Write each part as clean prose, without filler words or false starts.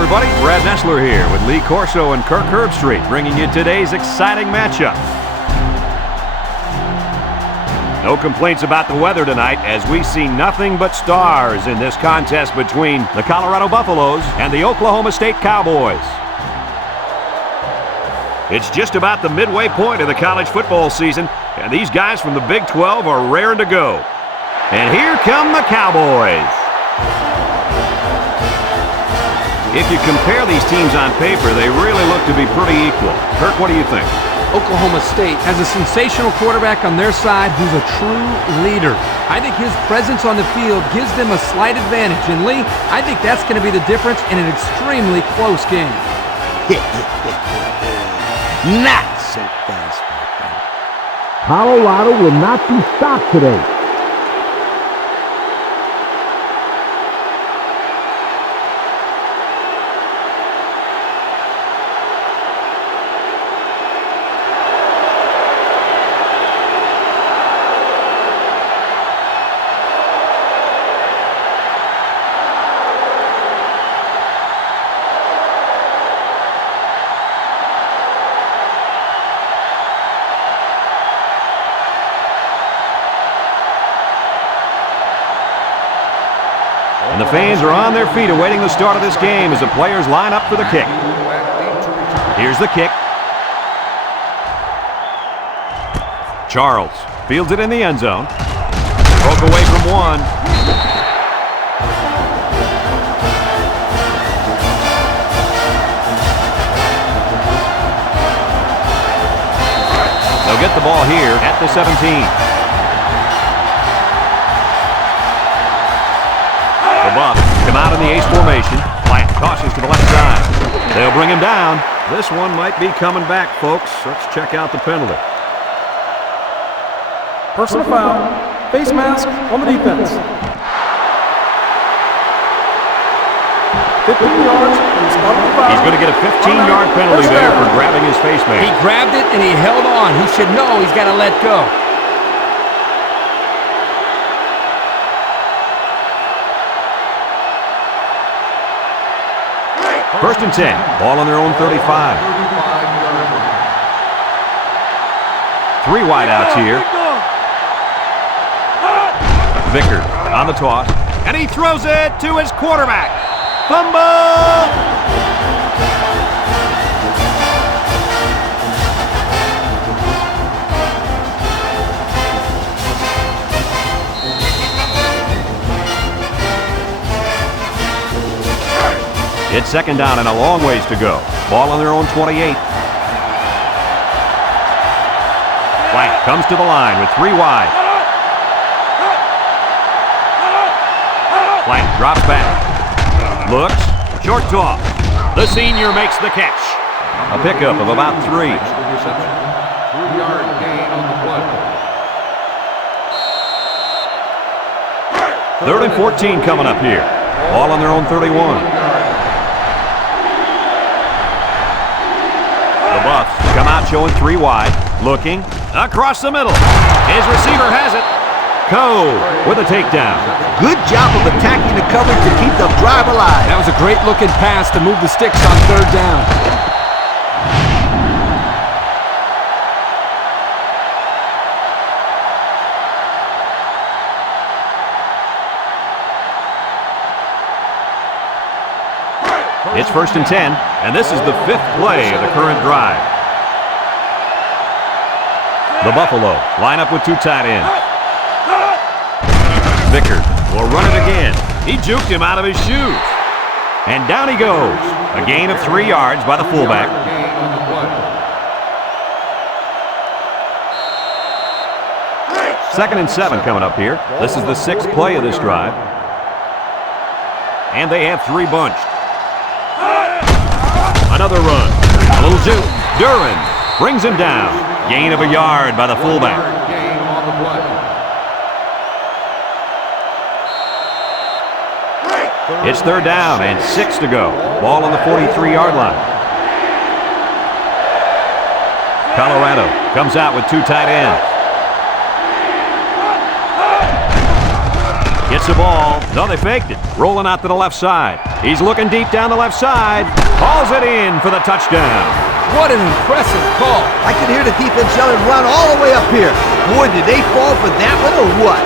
everybody, Brad Nessler here with Lee Corso and Kirk Herbstreit bringing you today's exciting matchup. No complaints about the weather tonight as we see nothing but stars in this contest between the Colorado Buffaloes and the Oklahoma State Cowboys. It's just about the midway point of the college football season, and these guys from the Big 12 are raring to go. And here come the Cowboys. If you compare these teams on paper, they really look to be pretty equal. Kirk, what do you think? Oklahoma State has a sensational quarterback on their side who's a true leader. I think his presence on the field gives them a slight advantage. And Lee, I think that's going to be the difference in an extremely close game. Not so fast, my friend. Colorado will not be stopped today. And the fans are on their feet awaiting the start of this game as the players line up for the kick. Here's the kick. Charles fields it in the end zone. Broke away from one. They'll get the ball here at the 17. The Buffs come out in the ace formation. Plant tosses to the left side. They'll bring him down. This one might be coming back, folks. Let's check out the penalty. Personal foul. Face mask on the defense. 15 yards from the spot of the foul. He's going to get a 15-yard penalty there for grabbing his face mask. He grabbed it and he held on. He should know he's got to let go. First and 10. Ball on their own 35. 3 wideouts here. Vickers on the toss. And he throws it to his quarterback. Fumble! It's second down and a long ways to go. Ball on their own 28. Plant comes to the line with 3 wide. Plant drops back. Looks. Short toss. The senior makes the catch. A pickup of about 3. 3-yard gain on the play. Third and 14 coming up here. Ball on their own 31. The Buffs come out showing 3 wide. Looking. Across the middle. His receiver has it. Coe with a takedown. Good job of attacking the coverage to keep the drive alive. That was a great looking pass to move the sticks on third down. It's first and 10, and this is the 5th play of the current drive. The Buffalo line up with 2 tight ends. Vickers will run it again. He juked him out of his shoes. And down he goes. A gain of 3 yards by the fullback. Second and 7 coming up here. This is the 6th play of this drive. And they have 3 bunched. Another run. A little juke. Duran brings him down. Gain of a yard by the fullback. It's third down and 6 to go. Ball on the 43-yard line. Colorado comes out with 2 tight ends. Gets the ball. No, they faked it. Rolling out to the left side. He's looking deep down the left side. Hauls it in for the touchdown. What an impressive call. I could hear the defense yelling, run all the way up here. Boy, did they fall for that one or what?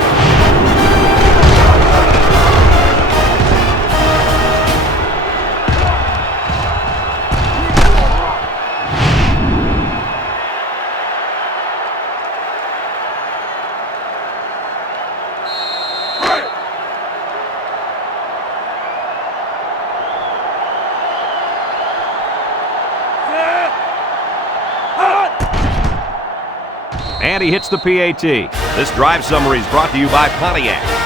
And he hits the PAT. This drive summary is brought to you by Pontiac.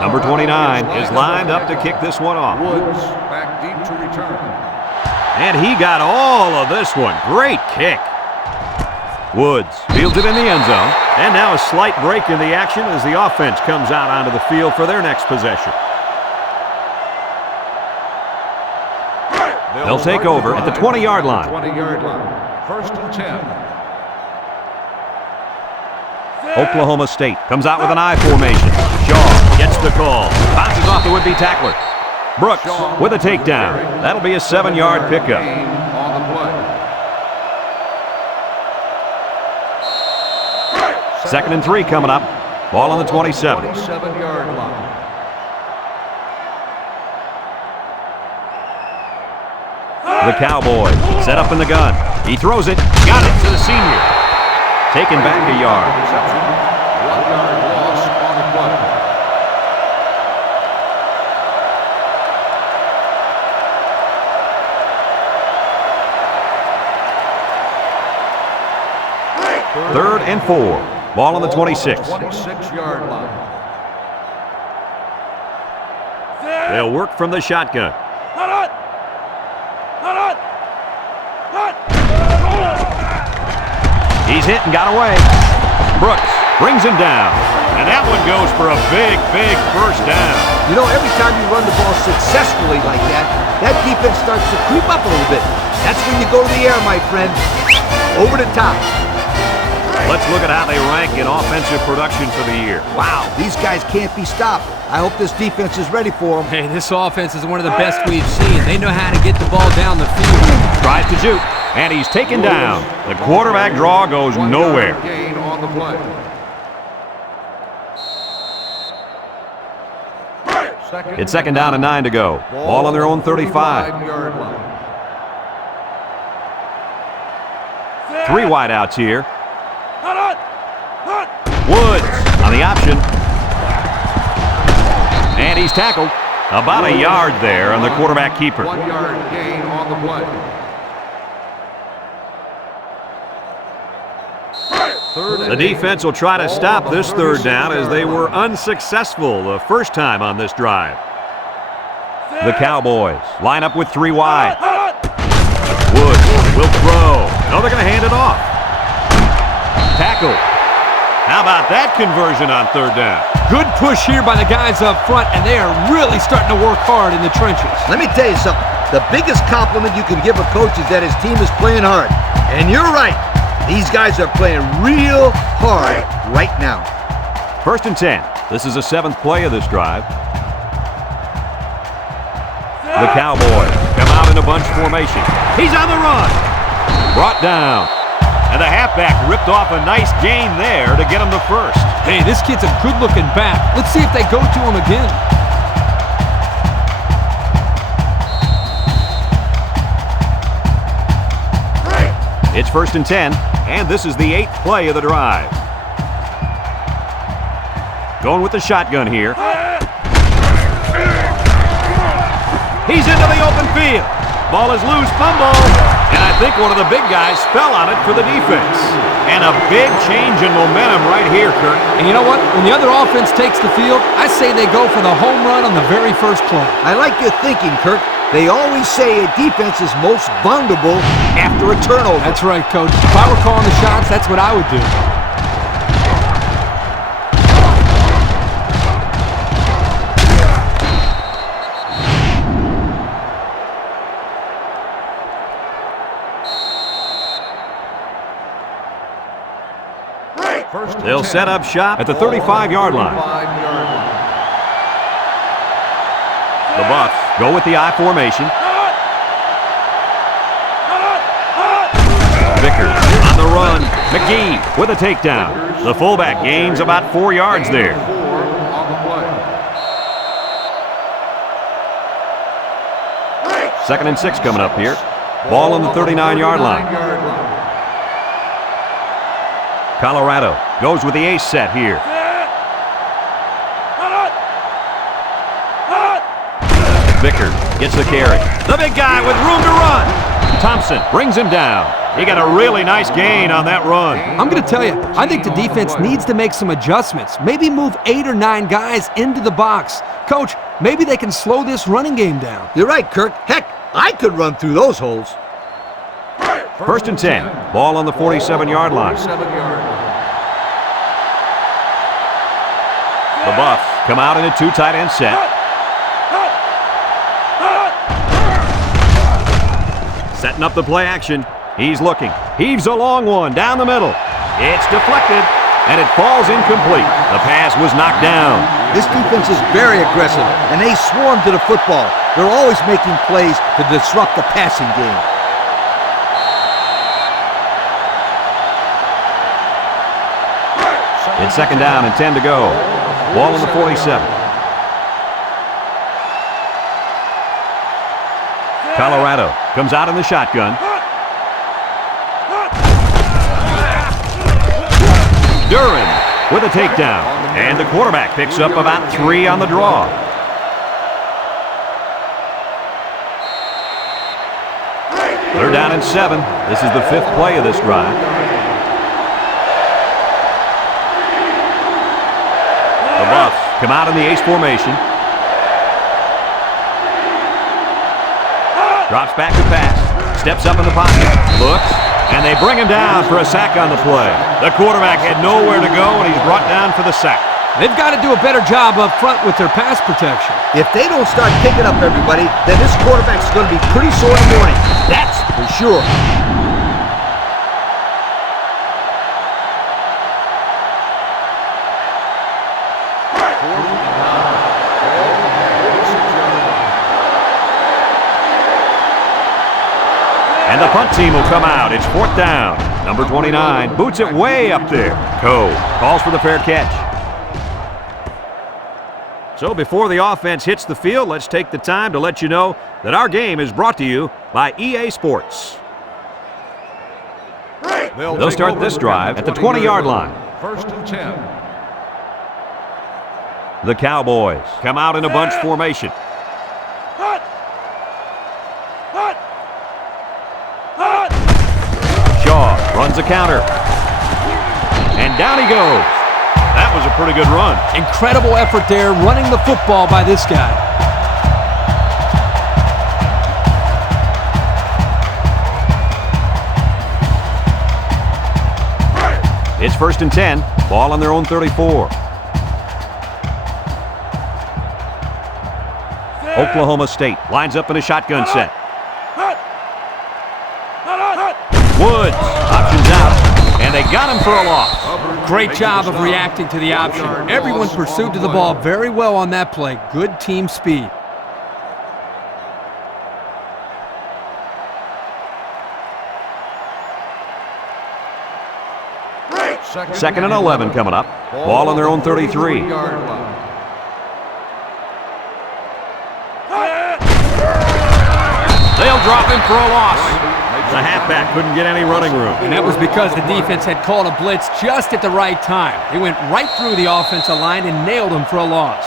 Number 29 is lined up to kick this one off. Woods back deep to return. And he got all of this one. Great kick. Woods fields it in the end zone. And now a slight break in the action as the offense comes out onto the field for their next possession. They'll take over at the 20-yard line. 20-yard line. First and 10. Oklahoma State comes out with an I formation. Shaw gets the call. Bounces off the would-be tackler. Brooks with a takedown. That'll be a 7-yard pickup. On the play. 2nd and 3 coming up. Ball on the 27. 27-yard line. The Cowboys set up in the gun. He throws it. Got it to the senior. Taken back a yard. 1-yard loss on the play. Third and 4. Ball on the 26. 26-yard line. They'll work from the shotgun. He's hit and got away. Brooks brings him down. And that one goes for a big, big first down. You know, every time you run the ball successfully like that, that defense starts to creep up a little bit. That's when you go to the air, my friend. Over the top. Let's look at how they rank in offensive production for the year. Wow, these guys can't be stopped. I hope this defense is ready for them. Hey, this offense is one of the best we've seen. They know how to get the ball down the field. Tries to shoot, and he's taken down. The quarterback draw goes nowhere. Gain on the play. It's 2nd down and 9 to go. Ball on their own 35. 5-yard line. 3 wideouts here. Woods on the option. And he's tackled about a yard there on the quarterback keeper. 1-yard gain on the play. The defense will try to stop this 3rd down as they were unsuccessful the first time on this drive. The Cowboys line up with 3 wide. Woods will throw. No, they're going to hand it off. Tackle. How about that conversion on 3rd down? Good push here by the guys up front, and they are really starting to work hard in the trenches. Let me tell you something. The biggest compliment you can give a coach is that his team is playing hard. And you're right. These guys are playing real hard right now. 1st and 10. This is the 7th play of this drive. The Cowboys come out in a bunch formation. He's on the run. Brought down. And the halfback ripped off a nice gain there to get him the first. Hey, this kid's a good-looking back. Let's see if they go to him again. It's 1st and 10, and this is the 8th play of the drive. Going with the shotgun here. He's into the open field. Ball is loose, fumble. And I think one of the big guys fell on it for the defense. And a big change in momentum right here, Kurt. And you know what? When the other offense takes the field, I say they go for the home run on the very first play. I like your thinking, Kirk. They always say a defense is most vulnerable after a turnover. That's right, Coach. If I were calling the shots, that's what I would do. They'll set up shop at the 35-yard line. The Buffs go with the I formation. Vickers on the run. McGee with a takedown. The fullback gains about 4 yards there. Second and 6 coming up here. Ball on the 39-yard line. Colorado goes with the ace set here. Vickers gets the carry. The big guy with room to run. Thompson brings him down. He got a really nice gain on that run. I'm going to tell you, I think the defense needs to make some adjustments. Maybe move 8 or 9 guys into the box. Coach, maybe they can slow this running game down. You're right, Kirk. Heck, I could run through those holes. First and 10. Ball on the 47-yard line. The Buffs come out in a 2 tight end set. Setting up the play action. He's looking. Heaves a long one down the middle. It's deflected, and it falls incomplete. The pass was knocked down. This defense is very aggressive, and they swarm to the football. They're always making plays to disrupt the passing game. It's second down and 10 to go. Ball on the 47. Colorado comes out in the shotgun. Duran with a takedown. And the quarterback picks up about 3 on the draw. They're down and 7. This is the 5th play of this drive. The Buffs come out in the ace formation. Drops back to pass. Steps up in the pocket. Looks. And they bring him down for a sack on the play. The quarterback had nowhere to go, and he's brought down for the sack. They've got to do a better job up front with their pass protection. If they don't start picking up everybody, then this quarterback's going to be pretty sore in the morning. That's for sure. And the punt team will come out. It's 4th down. Number 29 boots it way up there. Coe calls for the fair catch. So before the offense hits the field, let's take the time to let you know that our game is brought to you by EA Sports. They'll start this drive at the 20-yard line. First and 10. The Cowboys come out in a bunch formation. Shaw runs a counter. And down he goes. That was a pretty good run. Incredible effort there running the football by this guy. It's first and 10. Ball on their own 34. Oklahoma State lines up in a shotgun set. Woods options out, and they got him for a loss. Great job of reacting to the option. Everyone pursued to the ball very well on that play. Good team speed. Second and 11 coming up. Ball on their own 33. They'll drop him for a loss. The halfback couldn't get any running room. And that was because the defense had called a blitz just at the right time. They went right through the offensive line and nailed him for a loss.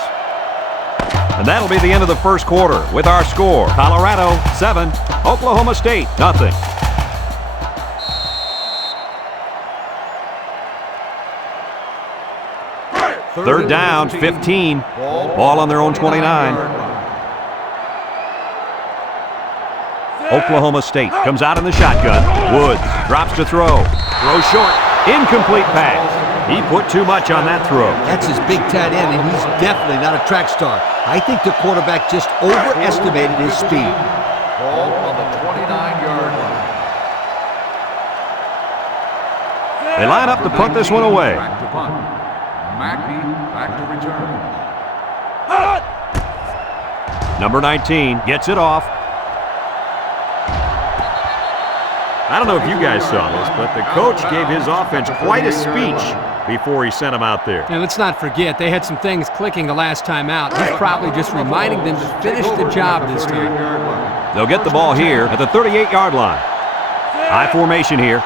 And that'll be the end of the first quarter with our score. Colorado 7, Oklahoma State nothing. Third down, 15. Ball on their own 29. Oklahoma State comes out in the shotgun. Woods drops to throw. Throw short. Incomplete pass. He put too much on that throw. That's his big tight end, and he's definitely not a track star. I think the quarterback just overestimated his speed. Ball on the 29-yard line. They line up to punt this one away. Back to punt. Mackey back to return. Number 19 gets it off. I don't know if you guys saw this, but the coach gave his offense quite a speech before he sent them out there. And let's not forget, they had some things clicking the last time out. He's probably just reminding them to finish the job this time. They'll get the ball here at the 38-yard line. High formation here.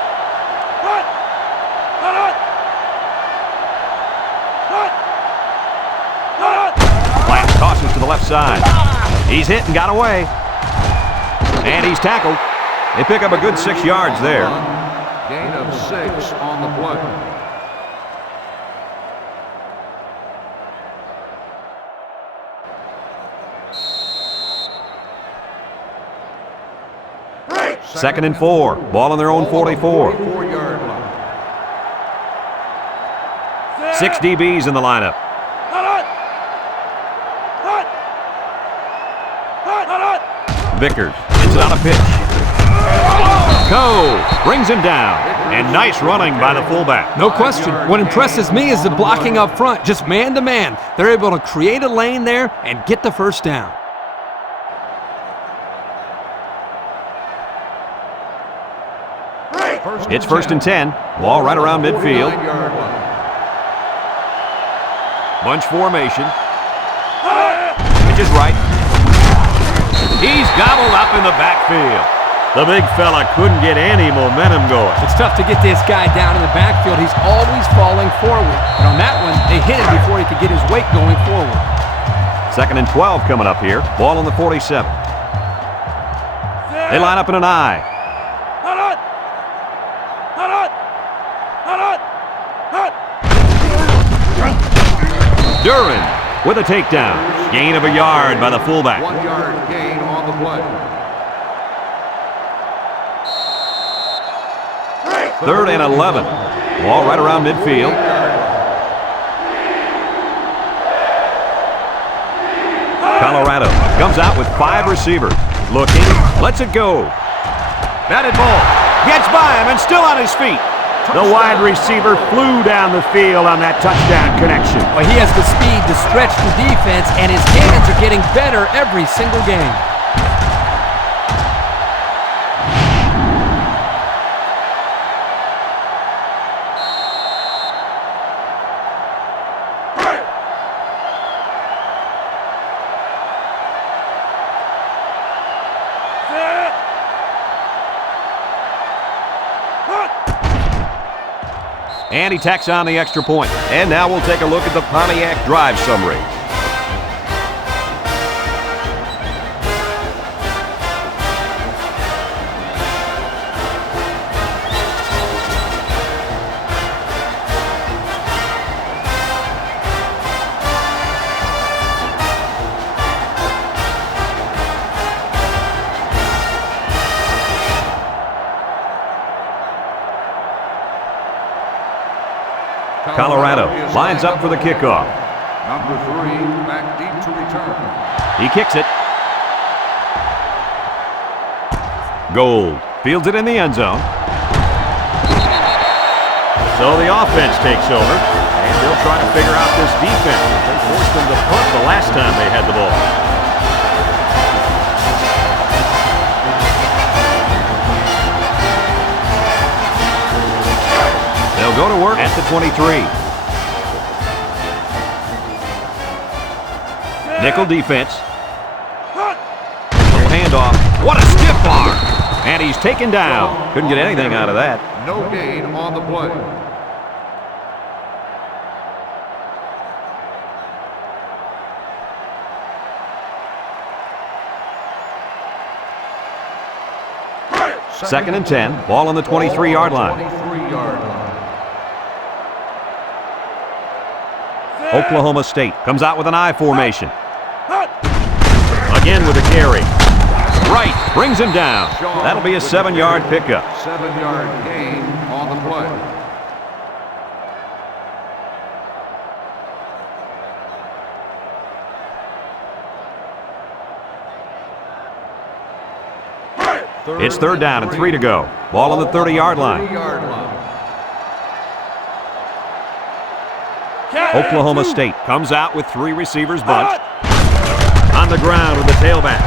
Flash tosses to the left side. He's hit and got away. And he's tackled. They pick up a good 6 yards there. Gain of 6 on the play. Second and 4. Ball on their own 44. 44-yard line. 6 DBs in the lineup. Vickers gets it on a pitch. Coe brings him down. And nice running by the fullback. No question. What impresses me is the blocking up front, just man-to-man. They're able to create a lane there and get the first down. It's first and 10. Ball right around midfield. 49-yard line. Bunch formation. Pitch is right. He's gobbled up in the backfield. The big fella couldn't get any momentum going. It's tough to get this guy down in the backfield. He's always falling forward. But on that one, they hit him before he could get his weight going forward. Second and 12 coming up here. Ball on the 47. They line up in an I. Duran with a takedown. Gain of a yard by the fullback. 1-yard gain on the play. Third and 11. Ball right around midfield. Colorado comes out with 5 receivers. Looking, lets it go. Batted ball. Gets by him and still on his feet. The wide receiver flew down the field on that touchdown connection. Well, he has the speed to stretch the defense, and his hands are getting better every single game. And he tacks on the extra point. And now we'll take a look at the Pontiac drive summary. Colorado lines up for the kickoff. Number 3 back deep to return. He kicks it. Gold fields it in the end zone. So the offense takes over, and they'll try to figure out this defense. They forced them to punt the last time they had the ball. They'll go to work at the 23. Nickel defense. Little handoff. What a stiff arm! And he's taken down. Couldn't get anything out of that. No gain on the play. Second and 10. Ball on the 23-yard line. 23-yard line. Oklahoma State comes out with an I formation. Again with a carry. Right right, brings him down. That'll be a 7-yard pickup. 7-yard gain on the play. It's 3rd down and 3 to go. Ball on the 30-yard line. Oklahoma State comes out with 3 receivers bunched. On the ground with the tailback.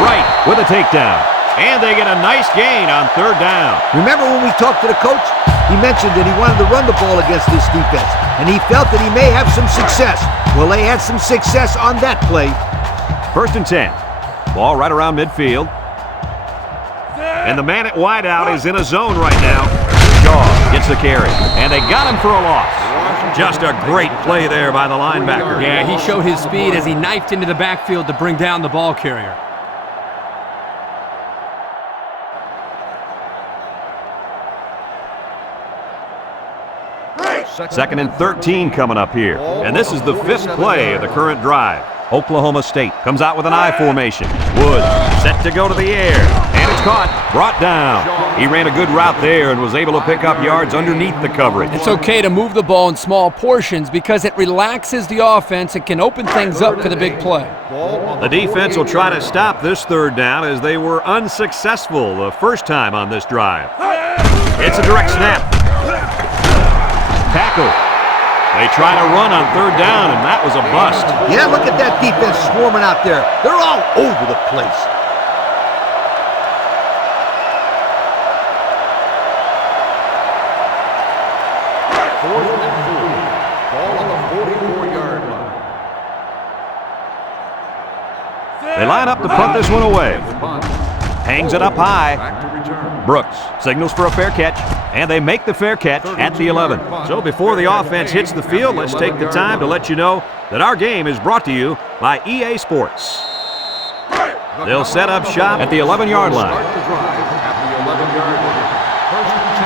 Right with a takedown. And they get a nice gain on 3rd down. Remember when we talked to the coach? He mentioned that he wanted to run the ball against this defense, and he felt that he may have some success. Well, they had some success on that play. 1st and 10. Ball right around midfield. And the man at wideout is in a zone right now. Shaw gets the carry. And they got him for a loss. Just a great play there by the linebacker. Yeah, he showed his speed as he knifed into the backfield to bring down the ball carrier. Second and 13 coming up here. And this is the 5th play of the current drive. Oklahoma State comes out with an I formation. Woods set to go to the air. And it's caught, brought down. He ran a good route there and was able to pick up yards underneath the coverage. It's okay to move the ball in small portions because it relaxes the offense and can open things up for the big play. The defense will try to stop this 3rd down as they were unsuccessful the first time on this drive. It's a direct snap. Tackle. They try to run on 3rd down, and that was a bust. Yeah, look at that defense swarming out there. They're all over the place. Fourth and 4. Ball on the 44-yard line. They line up to punt this one away. Hangs it up high. Back to return. Brooks signals for a fair catch, and they make the fair catch at the 11. So before the offense hits the field, let's take the time to let you know that our game is brought to you by EA Sports. They'll set up shop at the 11-yard line. Start the drive at the 11-yard line. 1st and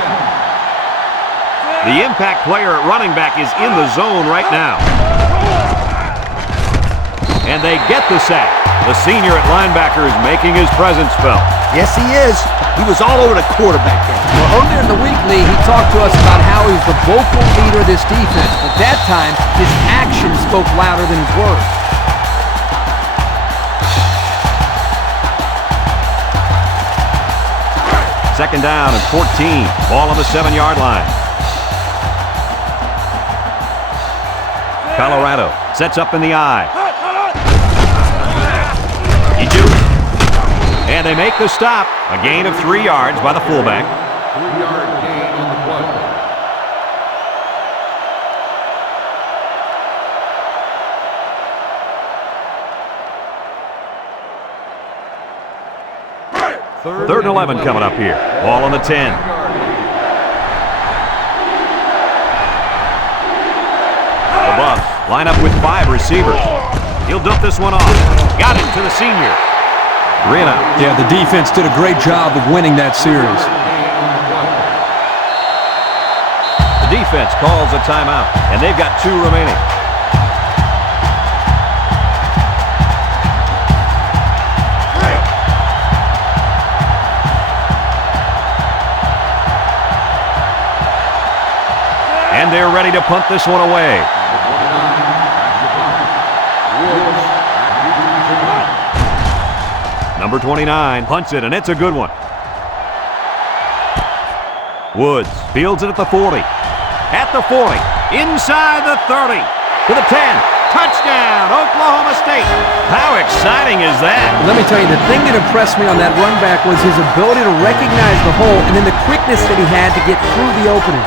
10. The impact player at running back is in the zone right now. And they get the sack. The senior at linebacker is making his presence felt. Yes, he is. He was all over the quarterback there. Well, earlier in the week, Lee, he talked to us about how he's the vocal leader of this defense, but that time, his actions spoke louder than his words. Second down and 14. Ball on the 7-yard line. Colorado sets up in the eye. And they make the stop. A gain of 3 yards by the fullback. 3-yard gain on the play. Third and 11 coming up here. Ball on the 10. The Buffs line up with 5 receivers. He'll dump this one off. Got it to the senior. Rena. Yeah, the defense did a great job of winning that series. The defense calls a timeout, and they've got 2 remaining. And they're ready to punt this one away. Number 29 punts it, and it's a good one. Woods fields it at the 40. At the 40. Inside the 30. To the 10. Touchdown, Oklahoma State. How exciting is that? Let me tell you, the thing that impressed me on that run back was his ability to recognize the hole and then the quickness that he had to get through the opening.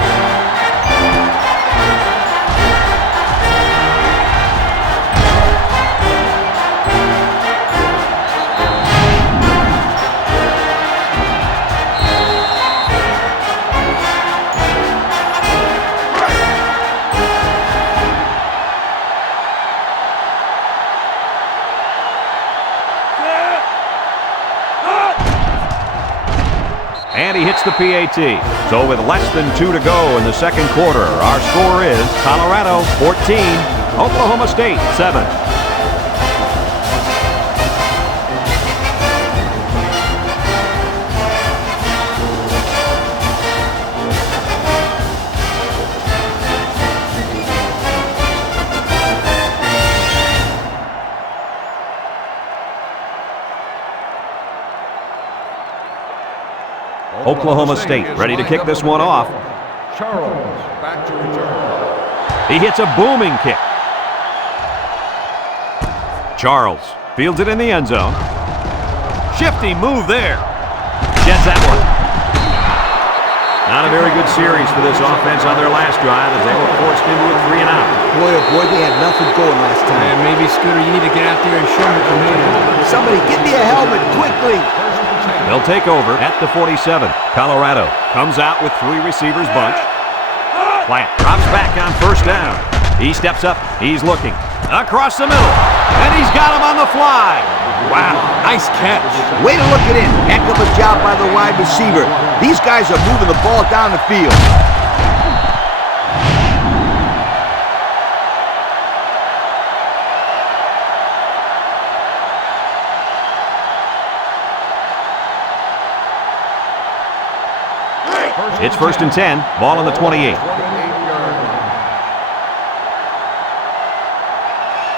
And he hits the PAT. So with less than 2 to go in the second quarter, our score is Colorado 14, Oklahoma State 7. Oklahoma State ready to kick this one off. Charles back to return. He hits a booming kick. Charles fields it in the end zone. Shifty move there. Gets that one. Not a very good series for this offense on their last drive as they were forced into a 3-and-out. Boy, oh boy, they had nothing going last time. And maybe, Scooter, you need to get out there and show them what they're made of. Somebody get me a helmet quickly. They'll take over at the 47. Colorado comes out with 3 receivers bunch. Plant drops back on first down. He steps up. He's looking. Across the middle. And he's got him on the fly. Wow, nice catch. Way to look it in. Heck of a job by the wide receiver. These guys are moving the ball down the field. It's 1st and 10. Ball on the 28.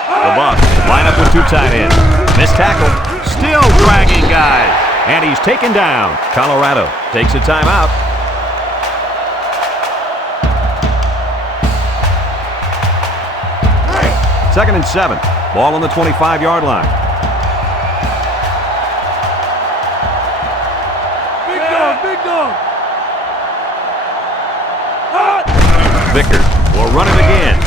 The Bucs line up with 2 tight ends. Missed tackle. Still dragging guys. And he's taken down. Colorado takes a timeout. Second and 7. Ball on the 25-yard line. Big dog, big dog. Vickers will run it again.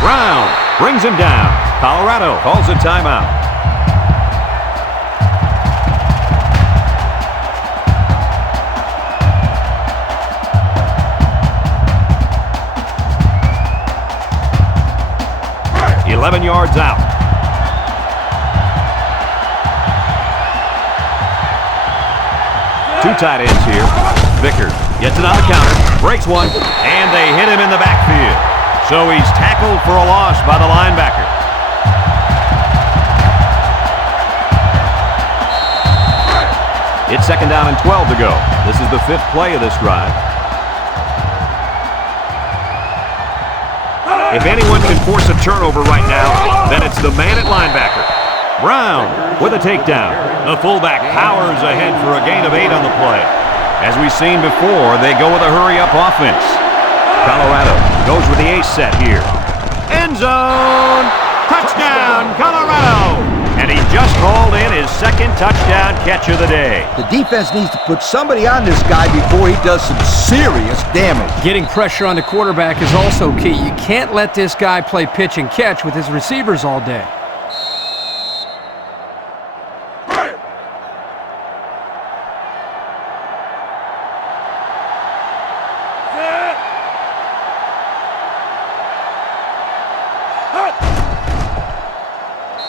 Brown brings him down. Colorado calls a timeout. Right. 11 yards out. Two tight ends here. Vickers gets it on the counter, breaks one, and they hit him in the backfield. So he's tackled for a loss by the linebacker. It's 2nd down and 12 to go. This is the 5th play of this drive. If anyone can force a turnover right now, then it's the man at linebacker. Brown with a takedown. The fullback powers ahead for a gain of 8 on the play. As we've seen before, they go with a hurry-up offense. Colorado goes with the ace set here. End zone! Touchdown, Colorado! And he just called in his 2nd touchdown catch of the day. The defense needs to put somebody on this guy before he does some serious damage. Getting pressure on the quarterback is also key. You can't let this guy play pitch and catch with his receivers all day.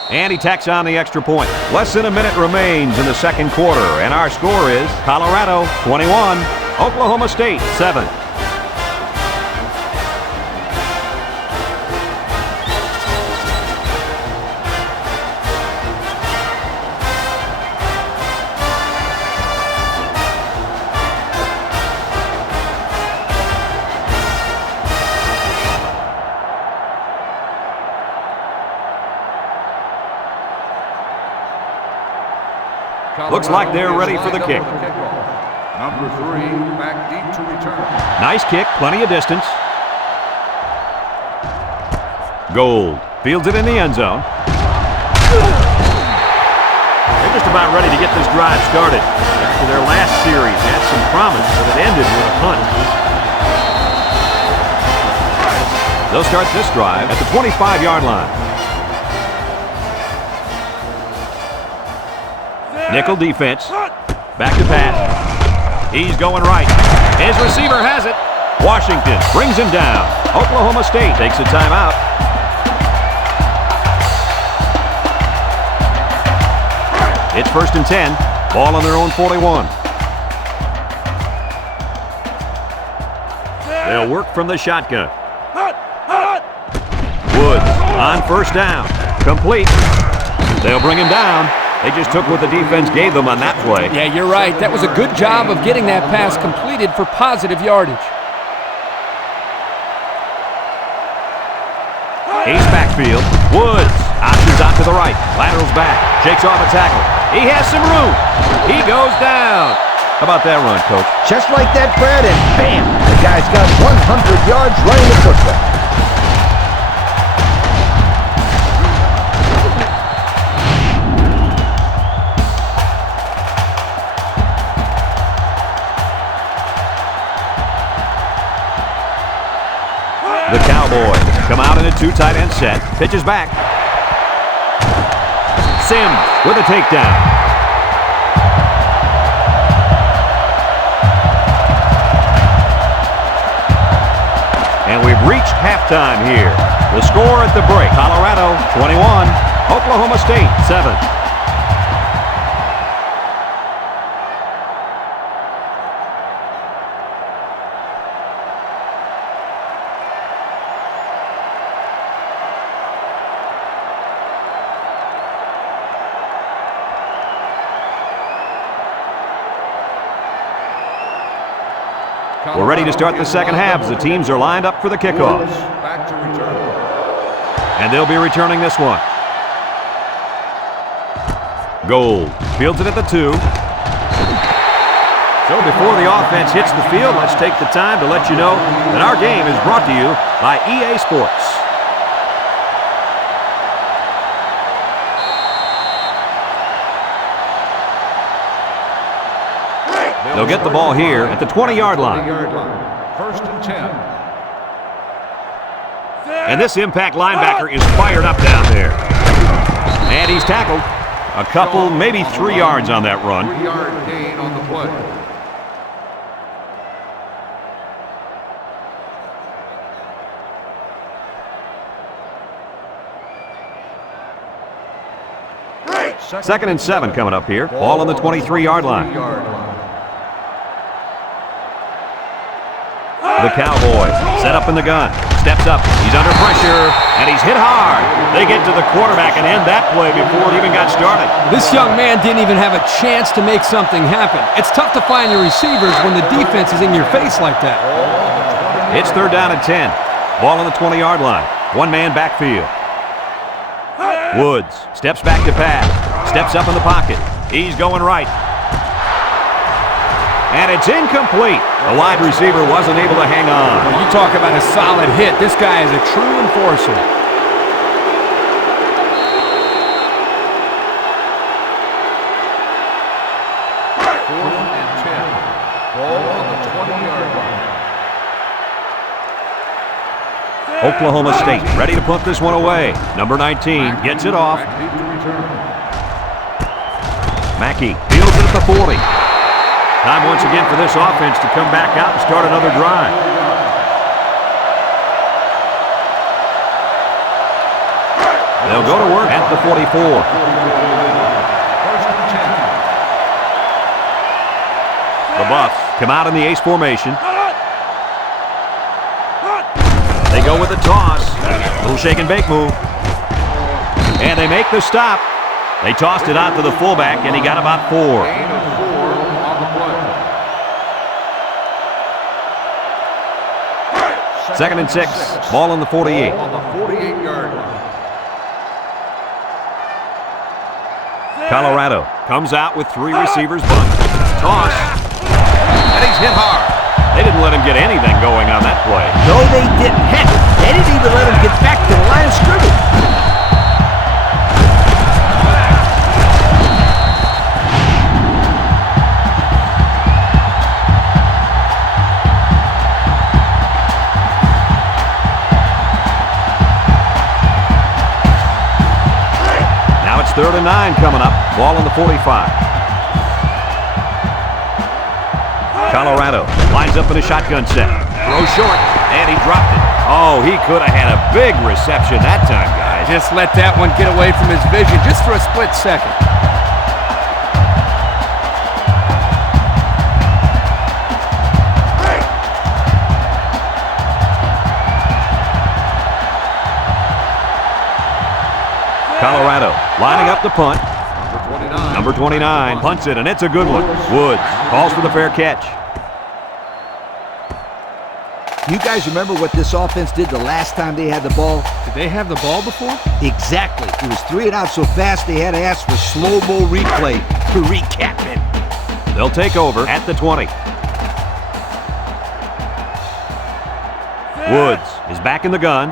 And he tacks on the extra point. Less than a minute remains in the 2nd quarter, and our score is Colorado 21, Oklahoma State 7. Looks like they're ready for the kick. Number 3, back deep to return. Nice kick, plenty of distance. Gold fields it in the end zone. They're just about ready to get this drive started. After their last series had some promise, but it ended with a punt. They'll start this drive at the 25-yard line. Nickel defense. Back to pass. He's going right. His receiver has it. Washington brings him down. Oklahoma State takes a timeout. It's 1st and 10. Ball on their own 41. They'll work from the shotgun. Woods on first down. Complete. They'll bring him down. They just took what the defense gave them on that play. Yeah, you're right. That was a good job of getting that pass completed for positive yardage. Ace backfield. Woods options out to the right. Laterals back. Shakes off a tackle. He has some room. He goes down. How about that run, Coach? Just like that, Brad, and bam! The guy's got 100 yards running the football. The Cowboys come out in a two tight end set. Pitches back. Sims with a takedown. And we've reached halftime here. The score at the break: Colorado 21, Oklahoma State 7. We're ready to start the second half as the teams are lined up for the kickoff. Back to return. And they'll be returning this one. Gold fields it at the 2. So before the offense hits the field, let's take the time to let you know that our game is brought to you by EA Sports. They'll get the ball here at the 20-yard line. 1st and 10. And this impact linebacker is fired up down there. And he's tackled. A couple, maybe 3 yards on that run. 3-yard gain on the play. Second and 7 coming up here. Ball on the 23-yard line. The Cowboys set up in the gun. Steps up. He's under pressure, and he's hit hard. They get to the quarterback and end that play before it even got started. This young man didn't even have a chance to make something happen. It's tough to find your receivers when the defense is in your face like that. It's 3rd down and 10. Ball on the 20-yard line. One-man backfield. Woods steps back to pass. Steps up in the pocket. He's going right. And it's incomplete. The wide receiver wasn't able to hang on. Well, you talk about a solid hit. This guy is a true enforcer. Fourth and 10. Ball on the 20-yard line. Oklahoma State ready to put this one away. Number 19 gets it off. Mackey fields it at the 40. Time once again for this offense to come back out and start another drive. They'll go to work at the 44. The Buffs come out in the ace formation. They go with the toss. Little shake and bake move. And they make the stop. They tossed it out to the fullback, and he got about 4. 2nd and 6. Ball on the 48. On the 48-yard line. Colorado comes out with 3 receivers bunt. Toss. And he's hit hard. They didn't let him get anything going on that play. No, they didn't. Heck, they didn't even let him get back to the line of scrimmage. Now it's 3rd and 9 coming up. Ball on the 45. Colorado lines up in a shotgun set. Throw short, and he dropped it. Oh, he could have had a big reception that time, guys. Just let that one get away from his vision just for a split second. Colorado lining up the punt. Number 29 punts it, and it's a good one. Woods calls for the fair catch. You guys remember what this offense did the last time they had the ball? Did they have the ball before? Exactly. It was 3 and out so fast they had to ask for slow-mo replay to recap it. They'll take over at the 20. Woods is back in the gun.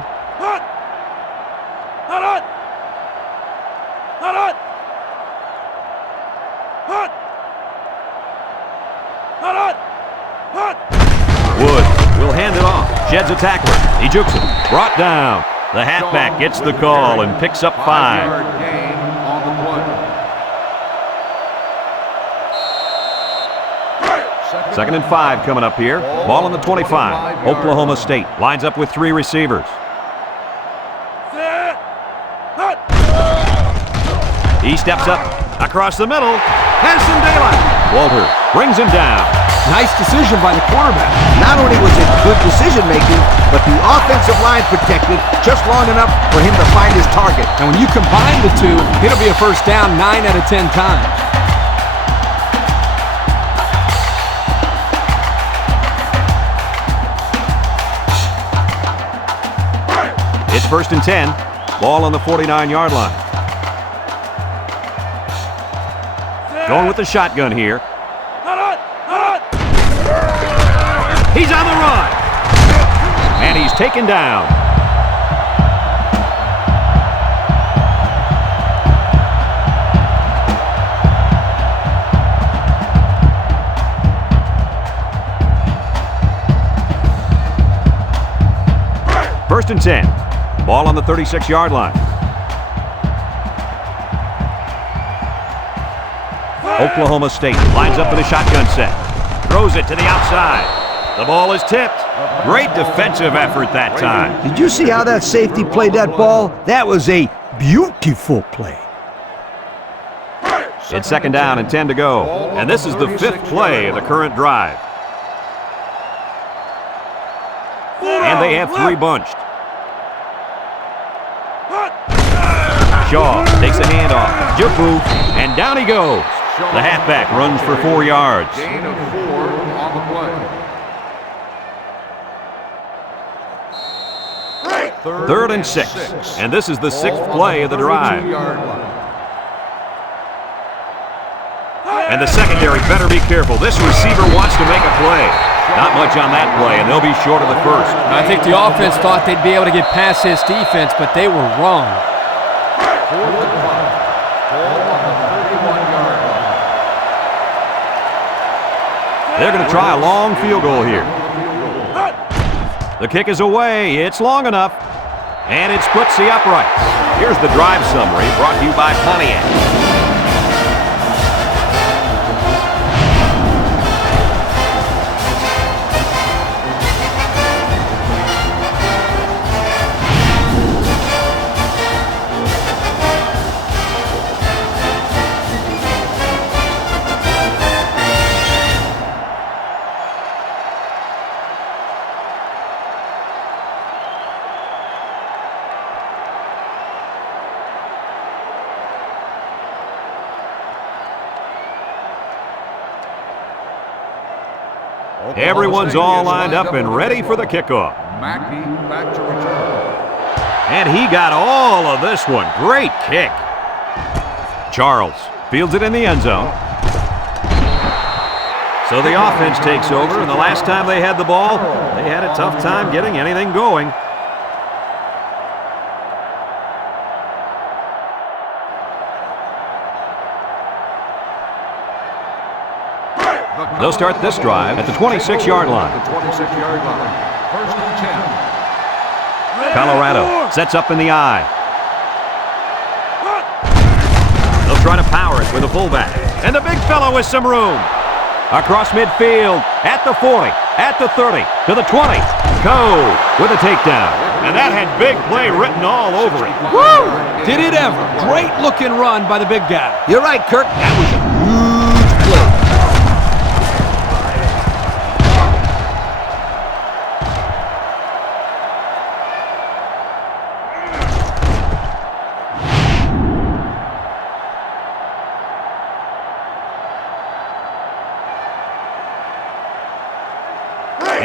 Woods will hand it off. Sheds a tackler. He jukes it. Brought down. The halfback gets the call and picks up 5. 5-yard gain on the play. 2nd and 5 coming up here. Ball on the 25. Oklahoma State lines up with 3 receivers. He steps up across the middle. Has some daylight. Walter brings him down. Nice decision by the quarterback. Not only was it good decision-making, but the offensive line protected just long enough for him to find his target. And when you combine the two, it'll be a first down 9 out of 10 times. It's 1st and 10. Ball on the 49-yard line. Going with the shotgun here. He's on the run. And he's taken down. First and 10. Ball on the 36-yard line. Oklahoma State lines up in a shotgun set. Throws it to the outside. The ball is tipped. Great defensive effort that time. Did you see how that safety played that ball? That was a beautiful play. It's 2nd down and 10 to go. And this is the 5th play of the current drive. And they have 3 bunched. Shaw takes the handoff. Juku, and down he goes. The halfback runs for 4 yards. Gain of 4 on the play. 3rd and 6. And this is the 6th play of the drive. And the secondary better be careful. This receiver wants to make a play. Not much on that play, and they'll be short of the first. I think the offense thought they'd be able to get past his defense, but they were wrong. 4th and 5. Ball on the 31-yard line. They're going to try a long field goal here. The kick is away. It's long enough. And it splits the uprights. Here's the drive summary brought to you by Pontiac. Everyone's all lined up and ready for the kickoff. Mackey back to return. And he got all of this one. Great kick. Charles fields it in the end zone. So the offense takes over, and the last time they had the ball, they had a tough time getting anything going. They'll start this drive at the 26-yard line. The 26-yard line. 1st and 10. Colorado sets up in the I. They'll try to power it with a fullback. And the big fella with some room. Across midfield, at the 40, at the 30, to the 20. Go with a takedown. And that had big play written all over it. Woo! Did it ever. Great looking run by the big guy. You're right, Kirk. That was a huge play.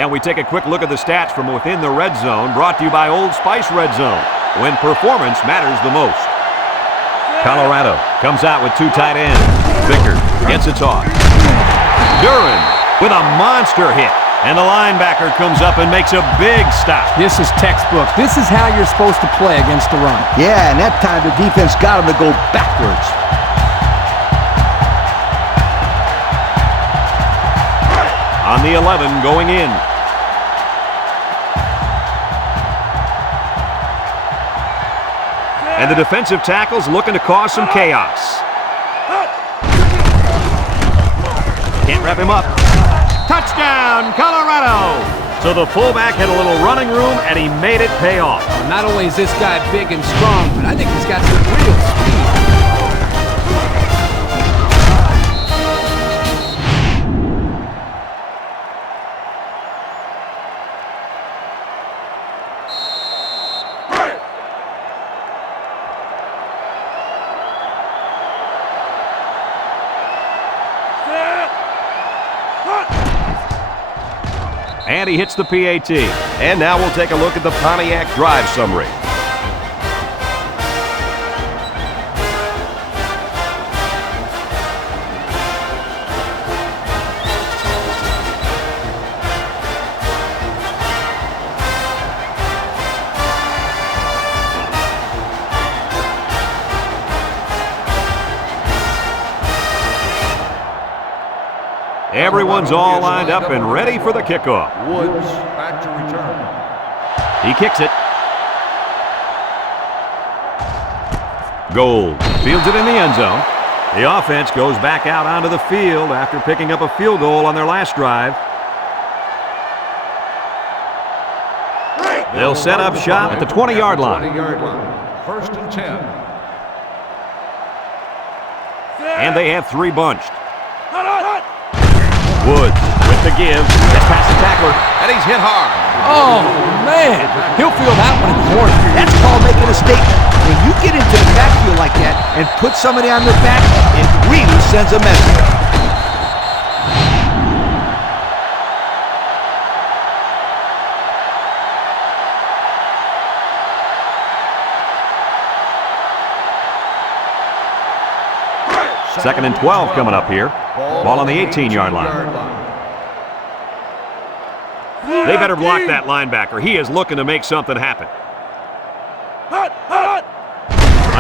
And we take a quick look at the stats from within the red zone, brought to you by Old Spice Red Zone, when performance matters the most. Colorado comes out with 2 tight ends. Vickers gets it off. Duran with a monster hit. And the linebacker comes up and makes a big stop. This is textbook. This is how you're supposed to play against the run. Yeah, and that time the defense got him to go backwards. On the 11 going in. And the defensive tackle's looking to cause some chaos. Can't wrap him up. Touchdown, Colorado! So the fullback had a little running room, and he made it pay off. Not only is this guy big and strong, but I think he's got some real speed. And he hits the PAT. And now we'll take a look at the Pontiac drive summary. Everyone's all lined up and ready for the kickoff. Woods back to return. He kicks it. Gold fields it in the end zone. The offense goes back out onto the field after picking up a field goal on their last drive. They'll set up shop at the 20-yard line. 20-yard line. 1st and 10. And they have 3 bunched. Woods with the give. Gets past the tackler, and he's hit hard. Oh, man. He'll feel that one in the corner. That's called making a statement. When you get into the backfield like that and put somebody on their back, it really sends a message. Second and 12 coming up here. Ball on the 18-yard line. They better block that linebacker. He is looking to make something happen.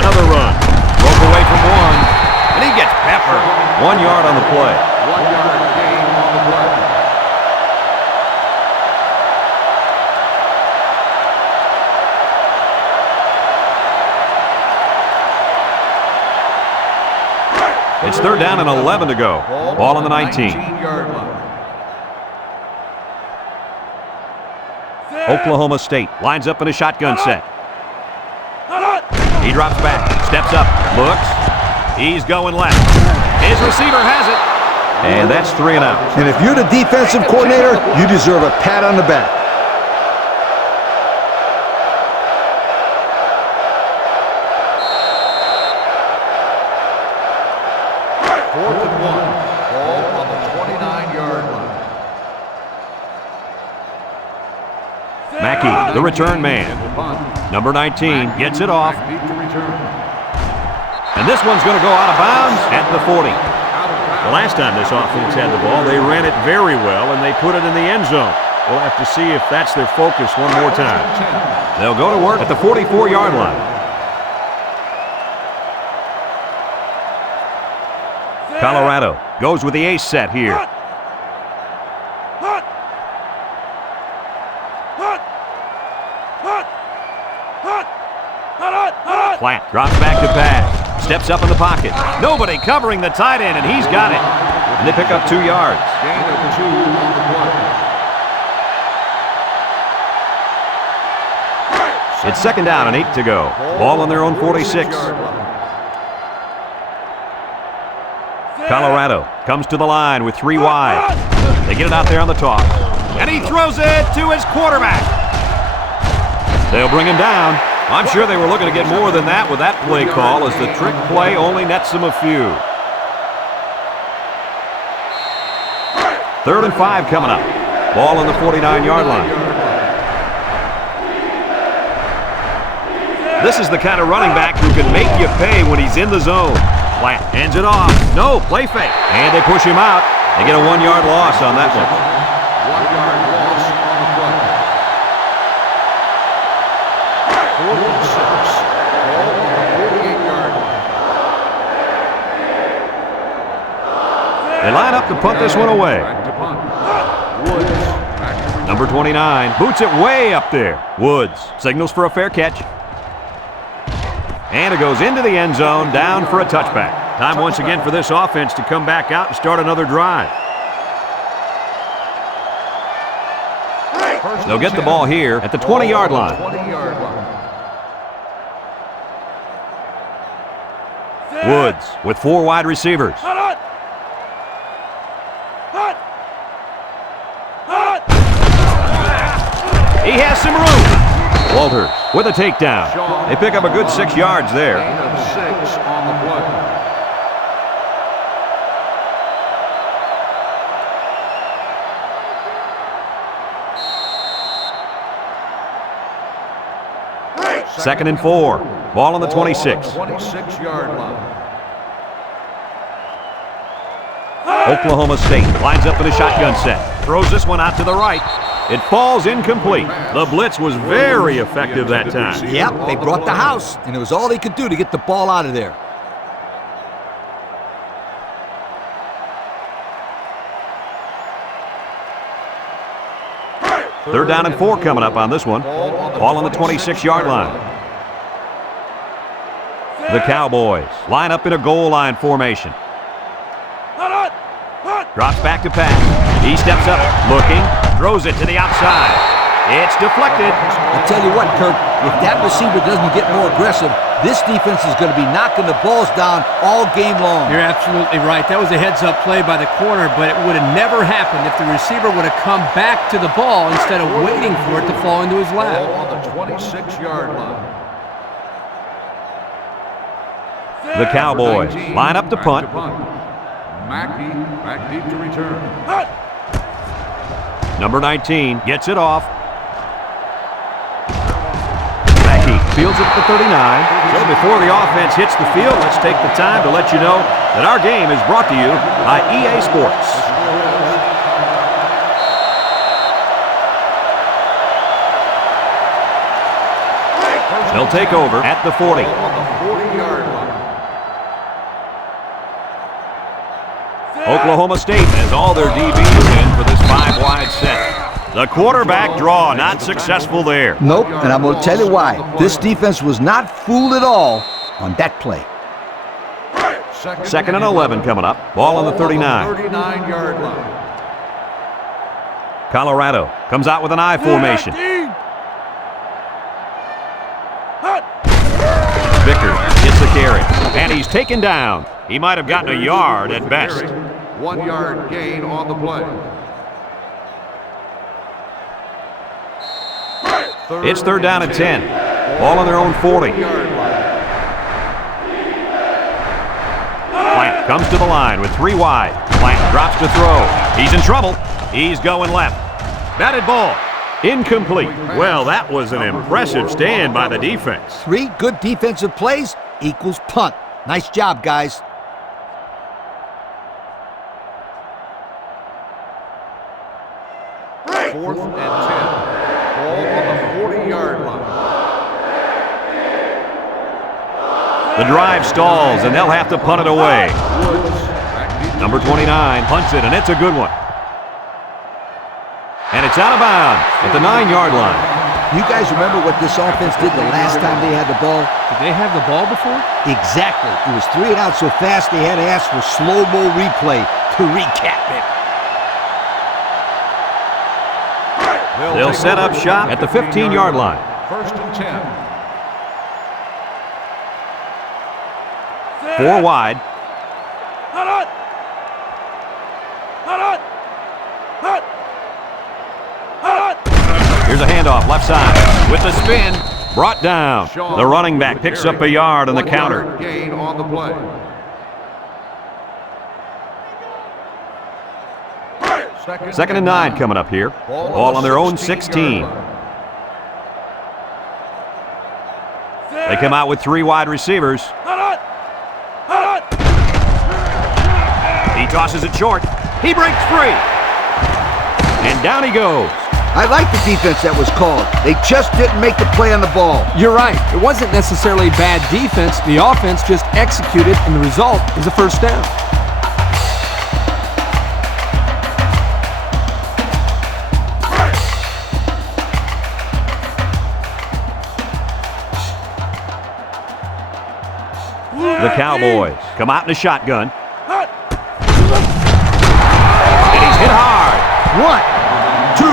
Another run. Broke away from one. And he gets peppered. 1 yard on the play. 1 yard gain on the play. It's 3rd down and 11 to go. Ball on the 19. 19-yard line. Oklahoma State lines up in a shotgun set. He drops back, steps up, looks. He's going left. His receiver has it. And that's 3 and out. And if you're the defensive coordinator, you deserve a pat on the back. Mackey, the return man. Number 19 gets it off. And this one's going to go out of bounds at the 40. The last time this offense had the ball, they ran it very well, and they put it in the end zone. We'll have to see if that's their focus one more time. They'll go to work at the 44-yard line. Colorado goes with the ace set here. Platt drops back to pass. Steps up in the pocket. Nobody covering the tight end, and he's got it. And they pick up 2 yards. Gain of 2 on the play. It's 2nd down and 8 to go. Ball on their own 46. Colorado comes to the line with 3 wide. They get it out there on the toss. And he throws it to his quarterback. They'll bring him down. I'm sure they were looking to get more than that with that play call, as the trick play only nets them a few. 3rd and 5 coming up. Ball on the 49-yard line. This is the kind of running back who can make you pay when he's in the zone. Platt hands it off. No, play fake. And they push him out. They get a 1-yard loss on that one. 1-yard loss on the play. 4th and 6. Ball on the 48-yard line. They line up to punt this one away. Back to punt. Woods. Back to return. Number 29 boots it way up there. Woods signals for a fair catch. And it goes into the end zone, down for a touchback. Time once again for this offense to come back out and start another drive. They'll get the ball here at the 20-yard line. 20-yard line. Woods with 4 wide receivers. He has some room. Walters with a takedown. They pick up a good 6 yards there. Gain of 6 on the play. Second and 4. Ball on the 26. 26-yard line. Oklahoma State lines up in a shotgun set. Throws this one out to the right. It falls incomplete. The blitz was very effective that time. Yep, they brought the house, and it was all they could do to get the ball out of there. Third down and 4 coming up on this one. Ball on the 26-yard line. The Cowboys line up in a goal line formation. Drops back to pass. He steps up, looking, throws it to the outside. It's deflected. I'll tell you what, Kirk, if that receiver doesn't get more aggressive, this defense is going to be knocking the balls down all game long. You're absolutely right. That was a heads-up play by the corner, but it would have never happened if the receiver would have come back to the ball instead of waiting for it to fall into his lap. Ball on the 26-yard line. The Cowboys line up to punt. Mackey back deep to return. Number 19 gets it off. Mackey fields it at the 39. So before the offense hits the field, let's take the time to let you know that our game is brought to you by EA Sports. They'll take over at the 40. On the 40-yard line. Oklahoma State has all their DBs in for this 5-wide set. The quarterback draw not successful there. Nope, and I'm going to tell you why. This defense was not fooled at all on that play. Second and 11 coming up. Ball on the 39. 39-yard line. Colorado comes out with an I formation. Vickers gets the carry, and he's taken down. He might have gotten a yard at best. 1-yard gain on the play. It's third down and 10. Ball on their own 40. Plant comes to the line with 3 wide. Plant drops to throw. He's in trouble. He's going left. Batted ball. Incomplete. Well, that was an impressive stand by the defense. 3 good defensive plays equals punt. Nice job, guys. Fourth and 10. Ball on the 40-yard line. The drive stalls, and they'll have to punt it away. Number 29 punts it, and it's a good one. And it's out of bounds at the 9-yard line. You guys remember what this offense did the last time they had the ball? Did they have the ball before? Exactly. It was 3 and out so fast they had to ask for slow-mo replay to recap it. They'll set up shop at the 15-yard line. First and 10. 4 wide. Here's a handoff left side with the spin. Brought down. The running back picks up a yard on the counter. Gain on the play. Second and 9 coming up here. Ball on their own 16. They come out with 3 wide receivers. He tosses it short. He breaks free. And down he goes. I like the defense that was called. They just didn't make the play on the ball. You're right. It wasn't necessarily bad defense. The offense just executed, and the result is a first down. The Cowboys come out in a shotgun. And he's hit hard. 1, 2,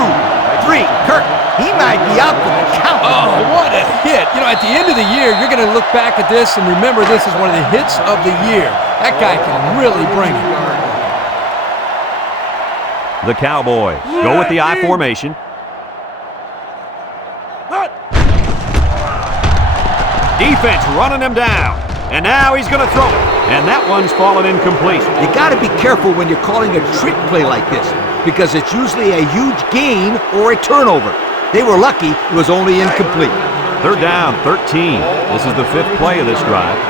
3. Kirk, he might be out for the count. Oh, what a hit. You know, at the end of the year, you're going to look back at this and remember this is one of the hits of the year. That guy can really bring it. The Cowboys go with the I formation. Defense running him down. And now he's going to throw it. And that one's fallen incomplete. You got to be careful when you're calling a trick play like this, because it's usually a huge gain or a turnover. They were lucky it was only incomplete. Third down, 13. This is the 5th play of this drive.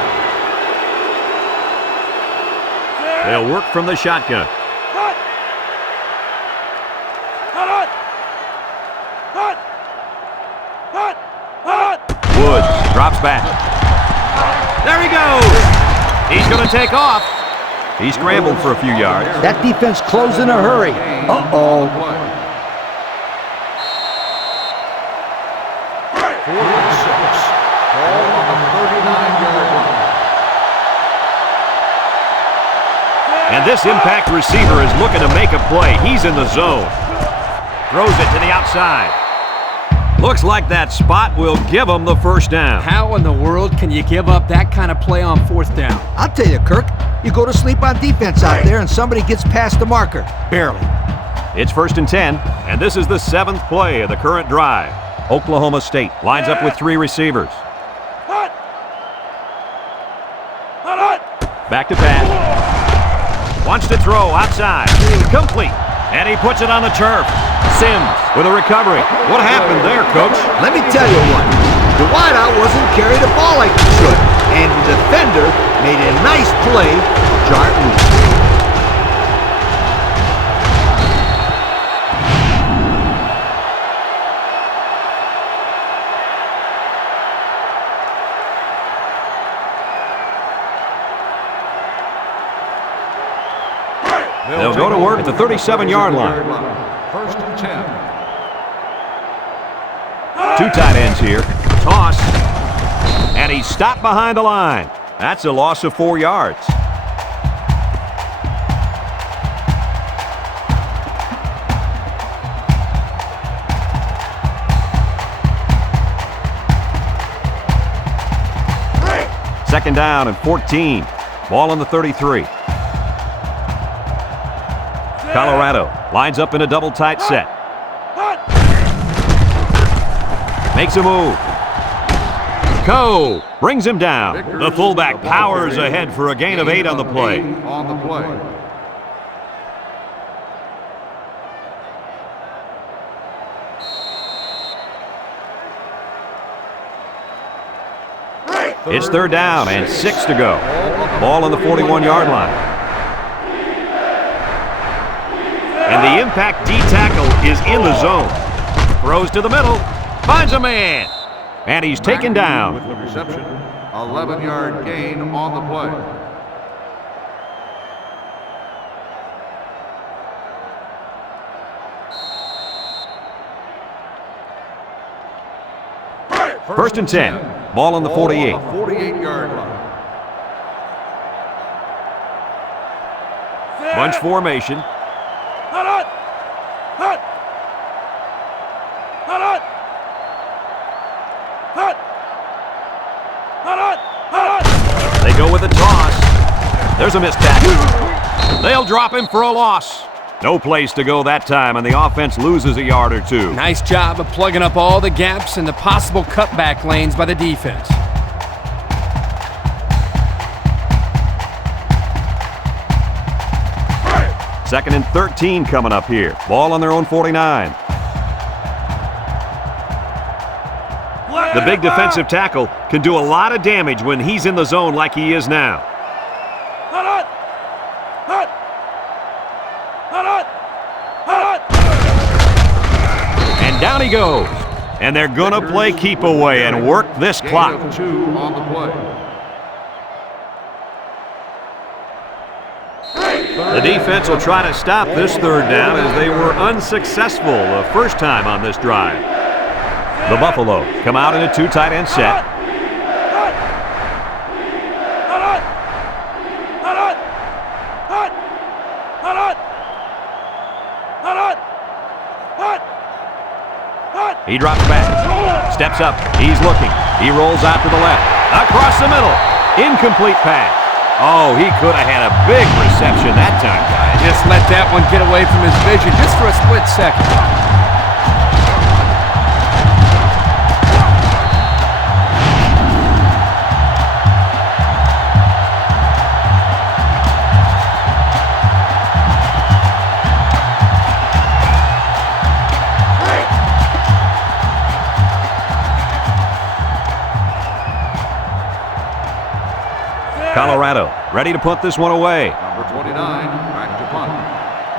They'll work from the shotgun. Woods drops back. There he goes. He's going to take off. He scrambled for a few yards. That defense closed in a hurry. Uh-oh. 4th and 6. Ball on the 39-yard line. And this impact receiver is looking to make a play. He's in the zone. Throws it to the outside. Looks like that spot will give him the first down. How in the world can you give up that kind of play on 4th down? I'll tell you, Kirk, you go to sleep on defense out there and somebody gets past the marker. Barely. It's 1st and 10, and this is the 7th play of the current drive. Oklahoma State lines up with 3 receivers. Back to pass. Wants to throw outside. Complete. And he puts it on the turf. Sims with a recovery. What happened there, Coach? Let me tell you what. The wideout wasn't carrying the ball like he should, and the defender made a nice play to jar it loose. They'll go to work at the 37-yard line. 1st and 10. 2 tight ends here. Toss. And he's stopped behind the line. That's a loss of 4 yards. Second down and 14. Ball on the 33. Colorado lines up in a double tight set. Makes a move. Coe brings him down. The fullback powers ahead for a gain of 8 on the play. It's 3rd down and 6 to go. Ball on the 41-yard line. And the impact D tackle is in the zone. Throws to the middle. Finds a man. And he's taken down. With the reception, 11-yard gain on the play. First and 10. Ball on the 48. 48-yard line. Bunch formation. They go with a toss. There's a missed tackle. They'll drop him for a loss. No place to go that time, and the offense loses a yard or 2. Nice job of plugging up all the gaps and the possible cutback lanes by the defense. Second and 13 coming up here. Ball on their own 49. The big defensive tackle can do a lot of damage when he's in the zone like he is now. And down he goes. And they're going to play keep away and work this clock. Gain of 2 on the play. The defense will try to stop this third down as they were unsuccessful the first time on this drive. The Buffalo come out in a 2 tight end set. He drops back, steps up, he's looking, he rolls out to the left, across the middle, incomplete pass. Oh, he could have had a big reception that time, guys. Just let that one get away from his vision just for a split second. Colorado ready to punt this one away. Number 29, back to punt.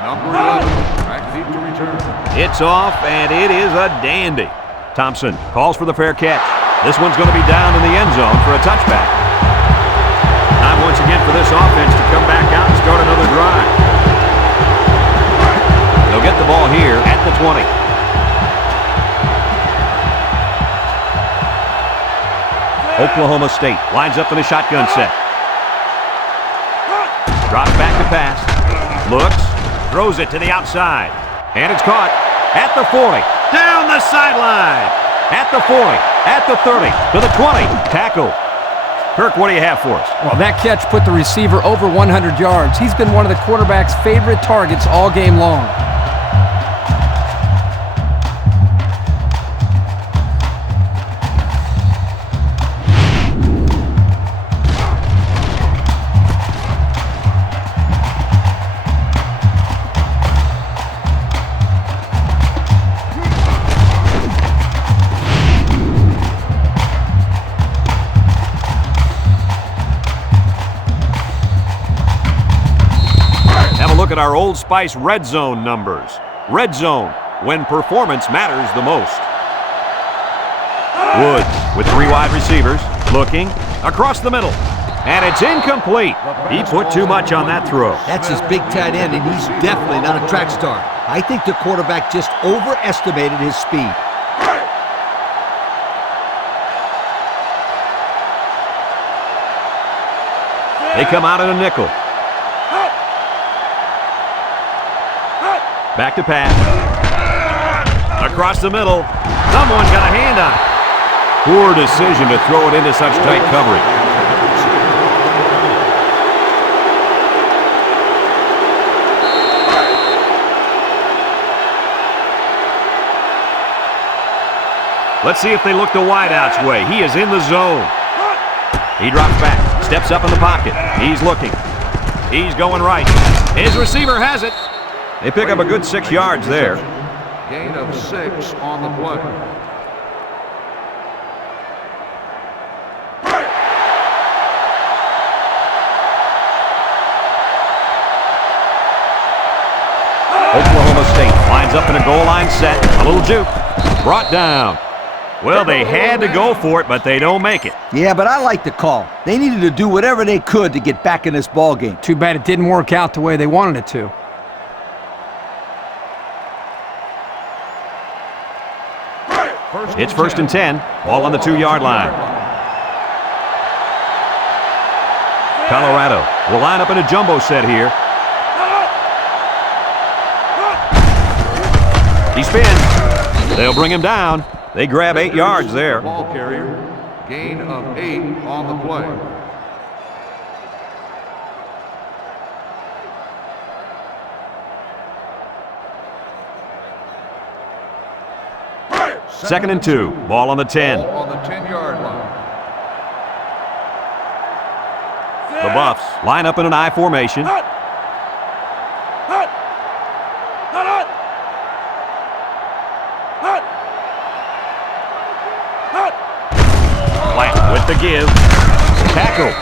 Number 11, back deep to return. It's off, and it is a dandy. Thompson calls for the fair catch. This one's going to be down in the end zone for a touchback. Time once again for this offense to come back out and start another drive. They'll get the ball here at the 20. Oklahoma State lines up in a shotgun set. Drops back to pass. Looks. Throws it to the outside. And it's caught at the 40. Down the sideline. At the 40. At the 30. To the 20. Tackle. Kirk, what do you have for us? Well, that catch put the receiver over 100 yards. He's been one of the quarterback's favorite targets all game long. Look at our Old Spice red zone numbers. Red zone, when performance matters the most. Woods with 3 wide receivers, looking, across the middle. And it's incomplete. He put too much on that throw. That's his big tight end, and he's definitely not a track star. I think the quarterback just overestimated his speed. They come out in a nickel. Back to pass. Across the middle. Someone got a hand on it. Poor decision to throw it into such tight coverage. Let's see if they look the wideout's way. He is in the zone. He drops back, steps up in the pocket. He's looking. He's going right. His receiver has it. They pick up a good 6 yards there. Gain of 6 on the play. Oklahoma State lines up in a goal line set. A little juke. Brought down. Well, they had to go for it, but they don't make it. Yeah, but I like the call. They needed to do whatever they could to get back in this ball game. Too bad it didn't work out the way they wanted it to. It's 1st and 10. Ball on the 2-yard line. Colorado will line up in a jumbo set here. He spins. They'll bring him down. They grab 8 yards there. Ball carrier. Gain of 8 on the play. Second and 2. Ball on the 10. Ball on the 10-yard line. The Buffs line up in an I formation. Plant with the give. Tackle.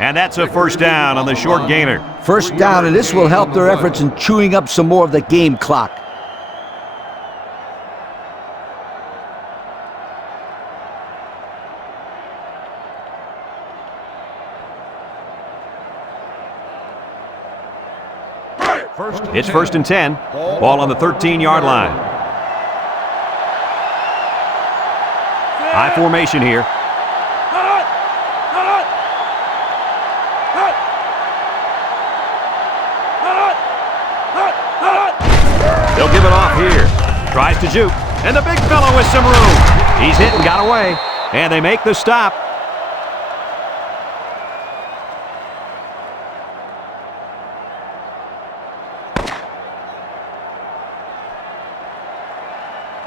And that's a first down on the short gainer. First down, and this will help their efforts in chewing up some more of the game clock. It's first and 10. Ball on the 13-yard line. High formation here. They'll give it off here. Tries to juke. And the big fella with some room. He's hit and got away. And they make the stop.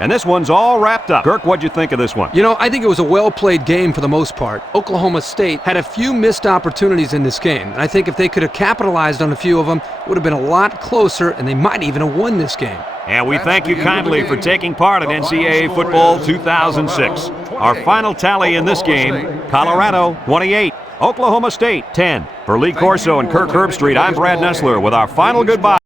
And this one's all wrapped up. Kirk, what'd you think of this one? You know, I think it was a well-played game for the most part. Oklahoma State had a few missed opportunities in this game. And I think if they could have capitalized on a few of them, it would have been a lot closer, and they might even have won this game. And we thank you kindly for taking part in NCAA Football 2006. Our final tally in this game, Colorado 28, Oklahoma State 10. For Lee Corso and Kirk Herbstreit, I'm Brad Nessler with our final goodbye.